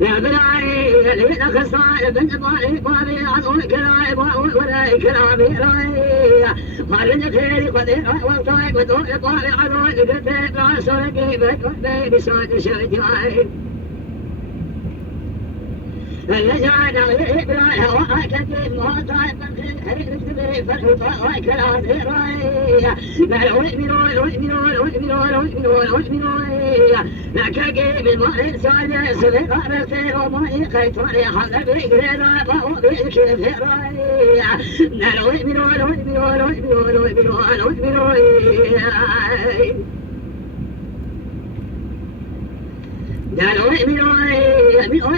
يا بلاي الهيئة خصائب بنت طالب وابي عضو كلاعب ولا كلام راي خالد خيري قدير والطايق ودور طالع عضو قدير راسه كيفك بسود شجاي اللجان غير هواء كثير ما طايق الخير تبري فرح كلام راي معلوي لك جيب الماء سالي سبيل عرفتي وماي خيطاني حمد بيقرينا فهو بيكشف راي نلوي دلوي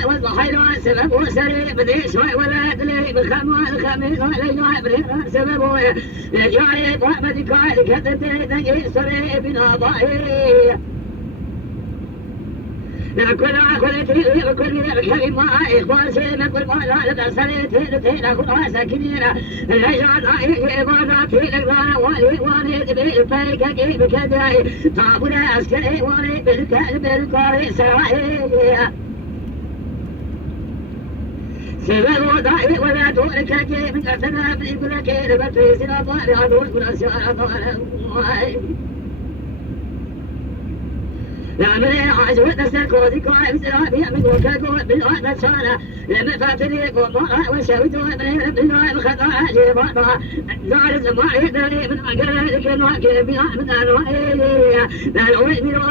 والضحير سبب وسري بدي شوي ولا تلي بالخمر الخميس ولا بري سبب لجاري طعمتي كاي كتتي تجي سري بنا ضحي كل تريد كل كلمة إخبار سيدنا كل ما لا تسلي تينا كل ساكنين الرجال عبارات الإقبال واني تبي الفريق كيف كذا تعبنا عسكري واني بالكاري سراحي سبب وضعي ولا تورك كيف من أتنا في كل كيف بتري سنا طالع عدو كل سيارة طالع لعملي عجوة سركوزي كوي بسرعة بيعمل وكاكو بالوعد الشارع لما فاتني قوة وشويتو من بالوعد خطأ جيبانا زعر الزماع يدري من عقل كنوا كيف من أنواعي لوي بيرو